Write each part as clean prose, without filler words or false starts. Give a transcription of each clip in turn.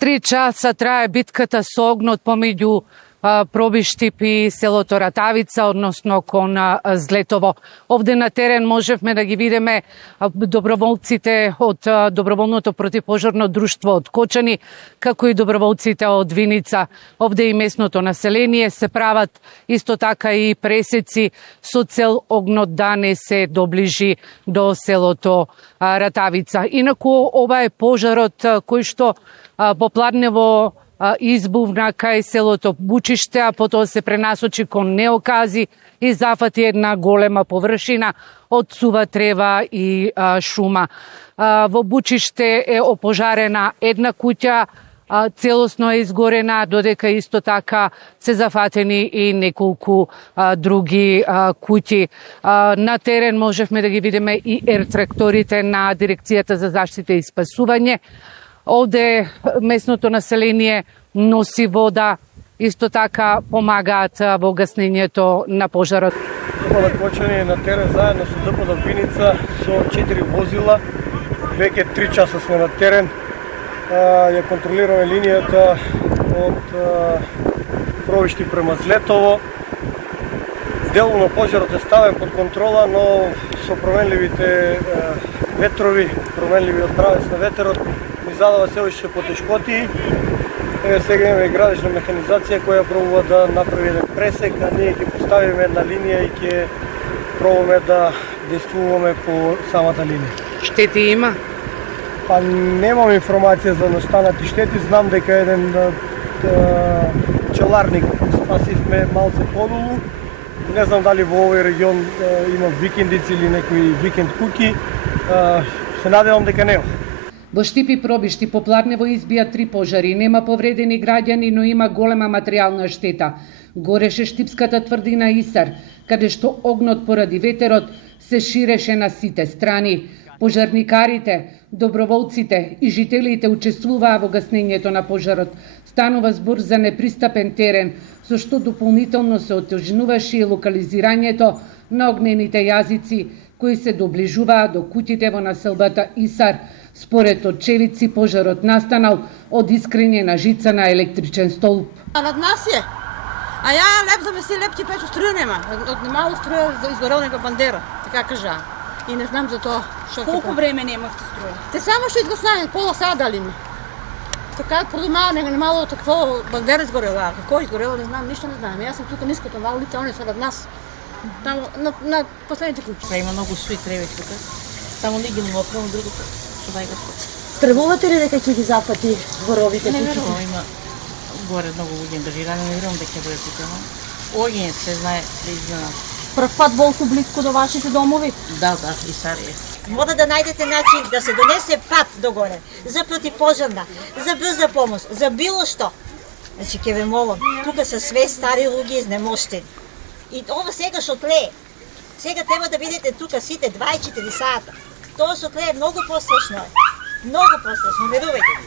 3 часа трае битката со огнот помеѓу Пробиштип и селото Ратавица, односно кон Злетово. Овде на терен можевме да ги видиме доброволците од Доброволното противпожарно друштво од Кочани, како и доброволците од Виница. Овде и местното население се прават исто така и пресеци со цел огнот да не се доближи до селото Ратавица. Инаку ова е пожарот кој што попладнево избувна кај селото Бучиште, а потоа се пренасочи кон Неокази и зафати една голема површина од сува трева и шума. Во Бучиште е опожарена една куќа, целосно е изгорена, додека исто така се зафатени и неколку други куќи. На терен можевме да ги видиме и ертракторите на Дирекцијата за заштита и спасување. Овде местното население носи вода, исто така помагаат во гаснењето на пожарот. ДПД Кочани на терен заедно со ДПД Виница со 4 возила. Веќе 3 часа сме на терен. Ја контролираме линијата од Пробиштип према Злетово. Делно пожарот е ставен под контрола, но со променливите ветрови, променливиот правец на ветерот, ни задава се уште потешкоти. Сега имаме градежна механизација која пробува да направи еден пресек, а ние ќе поставиме една линија и ќе пробуваме да действуваме по самата линија. Штети има? Па немам информација за настанати штети, знам дека еден пчеларник спасивме малце подолу. Не знам дали во овој регион има викендици или некои викенд куки. Се надевам дека нема. Во Штип и Пробиштип попладнево избија 3 пожари. Нема повредени граѓани, но има голема материјална штета. Гореше Штипската тврдина Исар, каде што огнот поради ветерот се ширеше на сите страни. Пожарникарите, доброволците и жителите учествуваа во гаснењето на пожарот. Станува збор за непристапен терен, со што дополнително се отежнуваше и локализирањето на огнените јазици кои се доближуваа до куќите во населбата Исар. Според очевидци, пожарот настанал од искрење на жица на електричен столб. Над нас е. А ја леп за меси лепти печо струја нема. Од мало струја изгорел нека бандера, така кажа. И не знам за тоа што. Колку време немавте струја? Те само што изгаснаа, пола сада дали ми. Така продумаа немало такво бандера изгорела. Како изгорела не знам, ништо не знам. Јас сум тука ниското на улица, они се над нас. Таму на последните куќи. Има многу суи треви тука. Таму не ги мокро, другото. Стревувате ли дека ќе ги зафати боровите куќи? Не верувам, има горе многу луѓе ангажирани, не верувам дека ќе биде тука. Огињето се знае да изненада. Прв пат волку близко до вашите домови? Да, и Сарија. Мора да најдете начин да се донесе пат догоре, за противпожарна, за брза помош, за било што. Значи ќе ве молам, тука се све стари луѓе изнемоштени. И ова сега што тлее. Сега треба да бидете тука сите 24 сата. Тоа што тлее многу пострашно е. Многу пострашно, верувајте ми.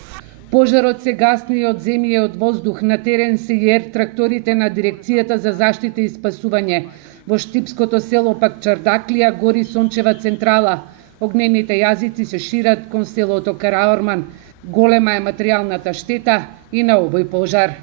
Пожарот се гасни од земја и од воздух. На терен се и ертракторите на Дирекцијата за заштита и спасување. Во Штипското село пак Чардаклија гори сончева централа. Огнените јазици се шират кон селото Караорман. Голема е материјалната штета и на овој пожар.